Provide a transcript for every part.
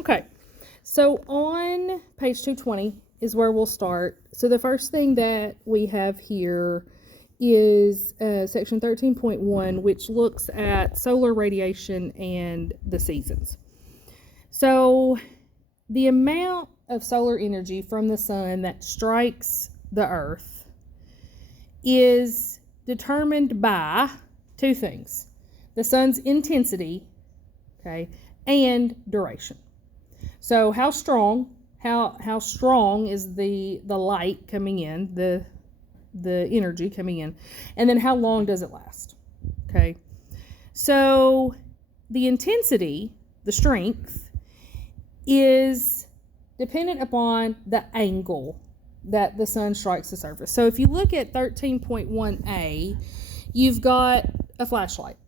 Okay, so on page 220 is where we'll start. So the first thing that we have here is section 13.1, which looks at solar radiation and the seasons. So the amount of solar energy from the sun that strikes the earth is determined by two things: the sun's intensity, okay, and duration. So how strong is the light coming in, the energy coming in, and then how long does it last? Okay. So the intensity, the strength, is dependent upon the angle that the sun strikes the surface. So if you look at 13.1a, you've got a flashlight,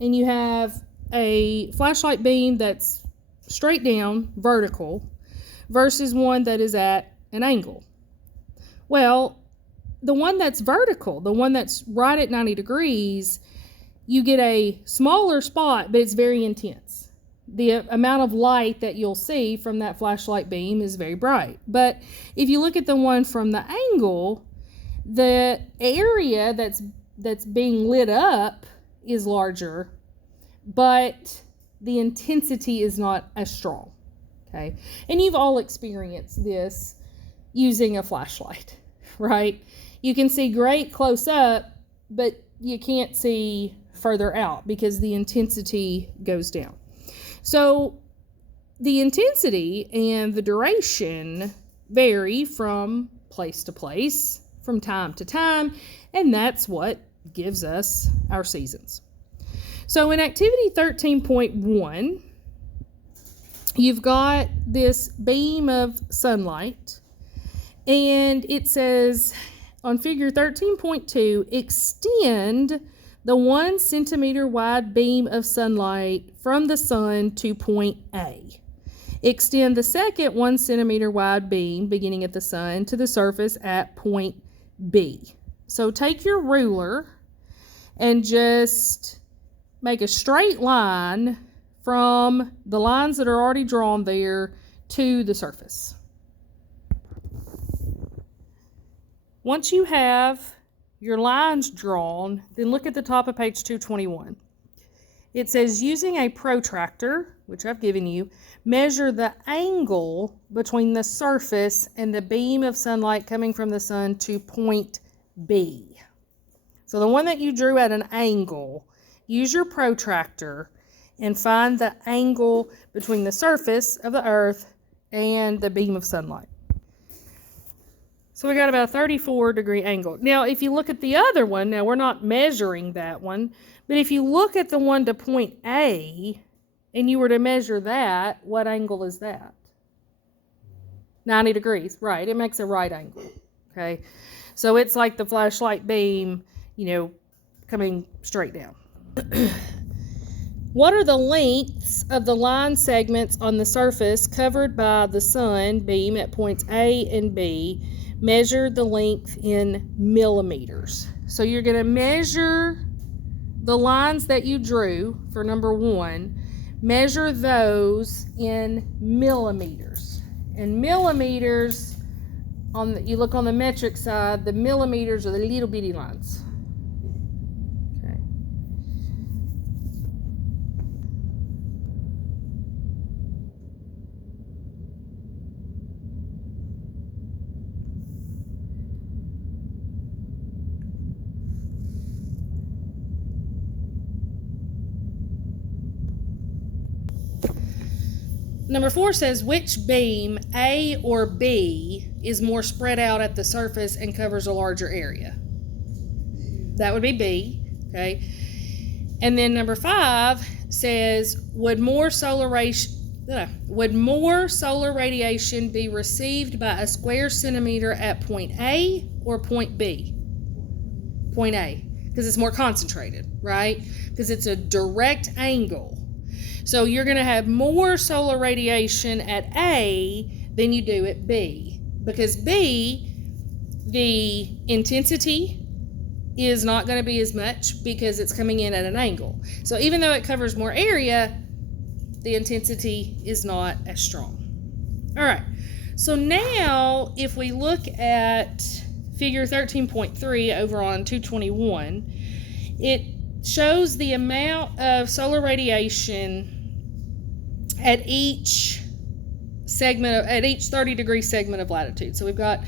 and you have a flashlight beam that's straight down, vertical, versus one that is at an angle. Well, the one that's vertical, the one that's right at 90 degrees, you get a smaller spot, but it's very intense. The amount of light that you'll see from that flashlight beam is very bright. But if you look at the one from the angle, the area that's being lit up is larger, but the intensity is not as strong. Okay, and you've all experienced this using a flashlight, right? You can see great close up, but you can't see further out because the intensity goes down. So the intensity and the duration vary from place to place, from time to time, and that's what gives us our seasons. So in activity 13.1, you've got this beam of sunlight, and it says on figure 13.2, extend the 1 centimeter wide beam of sunlight from the sun to point A. Extend the second 1 centimeter wide beam beginning at the sun to the surface at point B. So take your ruler and just make a straight line from the lines that are already drawn there to the surface. Once you have your lines drawn, then look at the top of page 221. It says, using a protractor, which I've given you, measure the angle between the surface and the beam of sunlight coming from the sun to point B. So the one that you drew at an angle, use your protractor and find the angle between the surface of the earth and the beam of sunlight. So we got about a 34-degree angle. Now, if you look at the other one, now we're not measuring that one, but if you look at the one to point A and you were to measure that, what angle is that? 90 degrees, right? It makes a right angle, okay? So it's like the flashlight beam, coming straight down. What are the lengths of the line segments on the surface covered by the sun beam at points A and B? Measure the length in millimeters. So you're going to measure the lines that you drew for number 1, measure those in millimeters. And millimeters, you look on the metric side, the millimeters are the little bitty lines. Okay. Number 4 says, which beam, A or B, is more spread out at the surface and covers a larger area? That would be B, okay? And then number 5 says, would more solar radiation be received by a square centimeter at point A or point B? Point A, because it's more concentrated, right? Because it's a direct angle. So you're going to have more solar radiation at A than you do at B, because B, the intensity is not going to be as much because it's coming in at an angle. So even though it covers more area, the intensity is not as strong. All right, so now if we look at figure 13.3 over on 221, it shows the amount of solar radiation at each segment, at each 30-degree segment of latitude. So we've got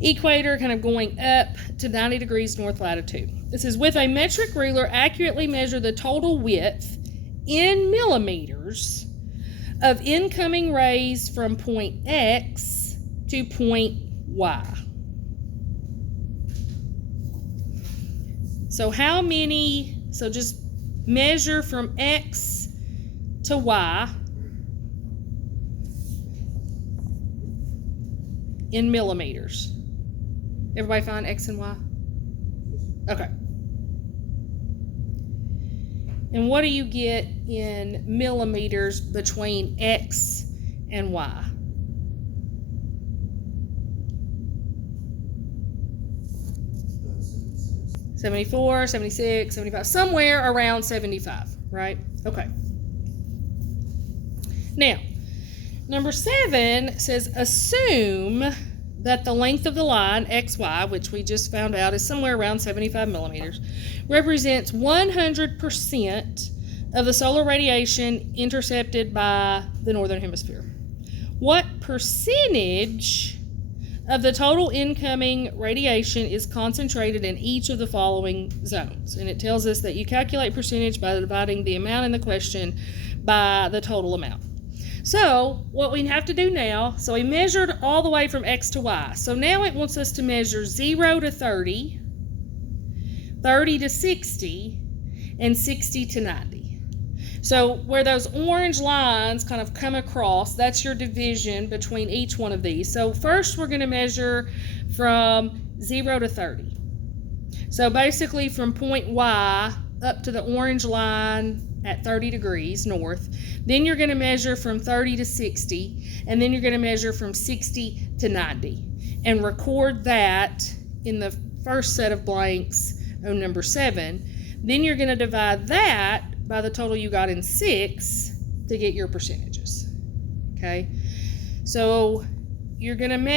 equator kind of going up to 90 degrees north latitude. This is with a metric ruler, accurately measure the total width in millimeters of incoming rays from point X to point Y. So so just measure from X to Y in millimeters. Everybody find X and Y? Okay. And what do you get in millimeters between X and Y? – 74, 76, 75, somewhere around 75, right? Okay. Now, number 7 says assume that the length of the line, XY, which we just found out is somewhere around 75 millimeters, represents 100% of the solar radiation intercepted by the northern hemisphere. What percentage of the total incoming radiation is concentrated in each of the following zones? And it tells us that you calculate percentage by dividing the amount in the question by the total amount. So what we have to do now, so we measured all the way from X to Y. So now it wants us to measure 0 to 30, 30 to 60, and 60 to 90. So where those orange lines kind of come across, that's your division between each one of these. So first we're going to measure from 0 to 30. So basically from point Y up to the orange line at 30 degrees north. Then you're going to measure from 30 to 60, and then you're going to measure from 60 to 90, and record that in the first set of blanks on number 7. Then you're going to divide that by the total you got in 6 to get your percentages. Okay, so you're going to measure